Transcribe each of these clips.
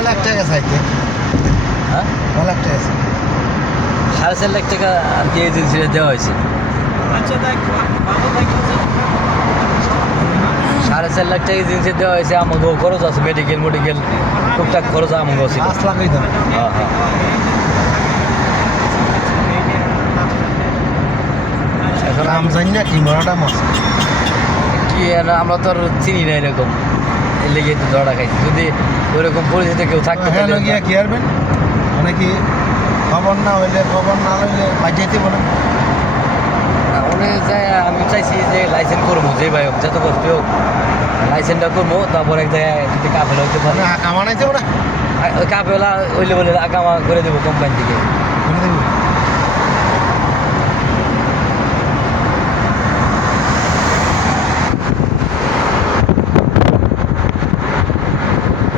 কয় লাখ টাকা চাইতে? হ্যাঁ কয় লাখ টাকা চাই? 4.5 লাখ টাকা আর কি এজেন্সিটা দেওয়া হয়েছে। 4.5 লাখ টাকা এজেন্সি দেওয়া হয়েছে। আমাকেও খরচ আছে, মেডিকেল টুকটাক খরচ আমাকেও আছে। 5 লাখই দাম। হ্যাঁ হ্যাঁ এখন দাম জানি না কি মরাটা মাছ। কি আমরা তো আর চিনি না এরকম, এর লেগে তো ধরা খাইছি। যদি ওইরকম পরিচিত কেউ থাকতো হ্যাঁ তাহলে গিয়া কি হারবেন মানে কি খবর না হইলে বাজাইতে বলে উনি যায়। আমি চাইছি যে লাইসেন্স করবো, যে ভাই হোক যত কষ্ট হোক লাইসেন্সটা করবো। তারপর এক জায়গায় যদি কাফেলা হইতে পারে, আকামা নাইতে বলে ওই কাফেলা হইলে বলে আকামা করে দেবো কোম্পানি থেকে।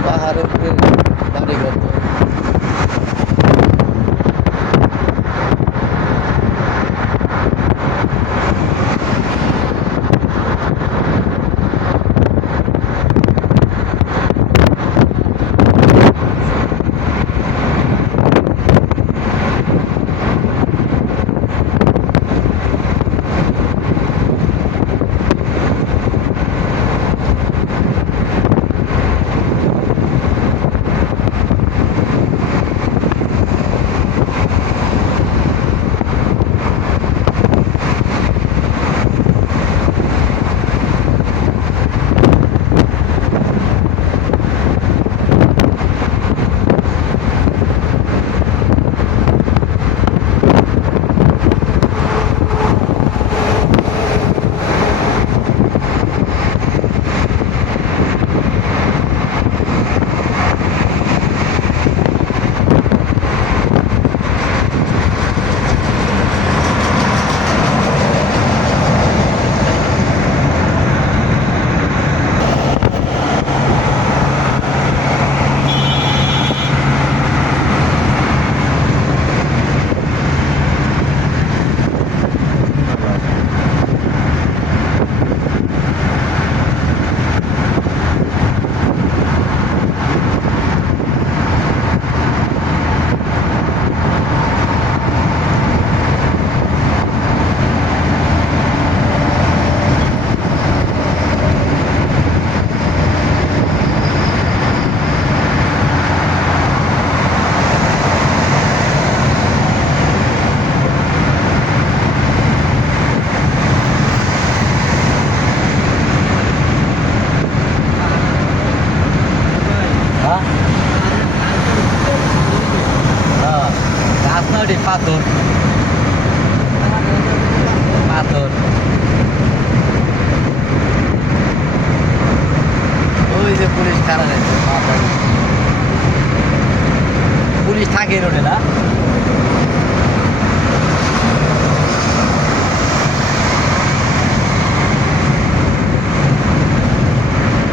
পাহাড়ের উপরে বাড়ি ঘর তো। পাথর পাথর ওই যে পুলিশ খারাপ আছে, পুলিশ থাকে রোডে না।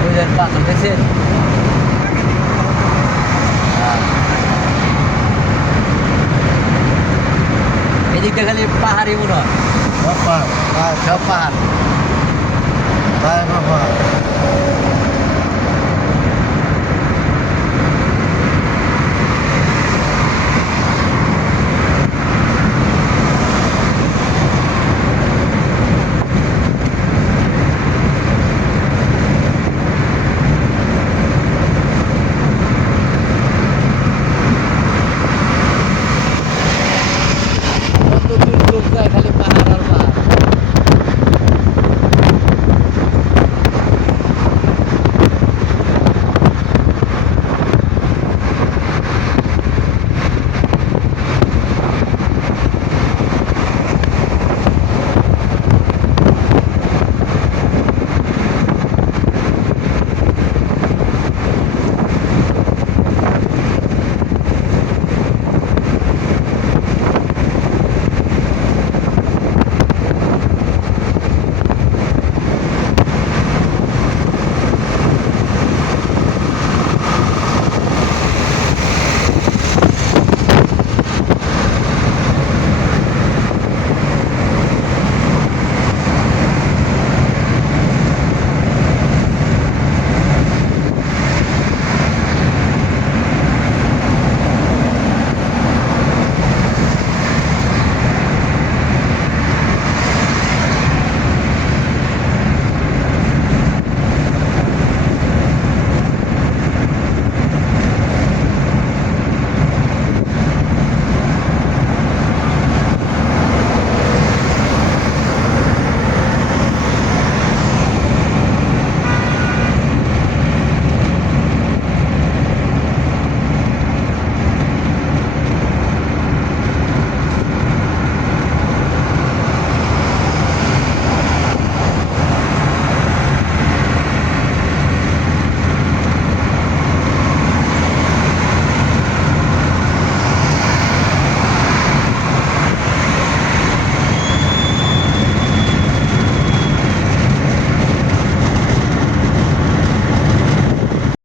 ওই যে পাথর দেখছেন, এদিকটা খালি পাহাড়ি মনে হয়, সব পাহাড় সব পাহাড়। পাহাড়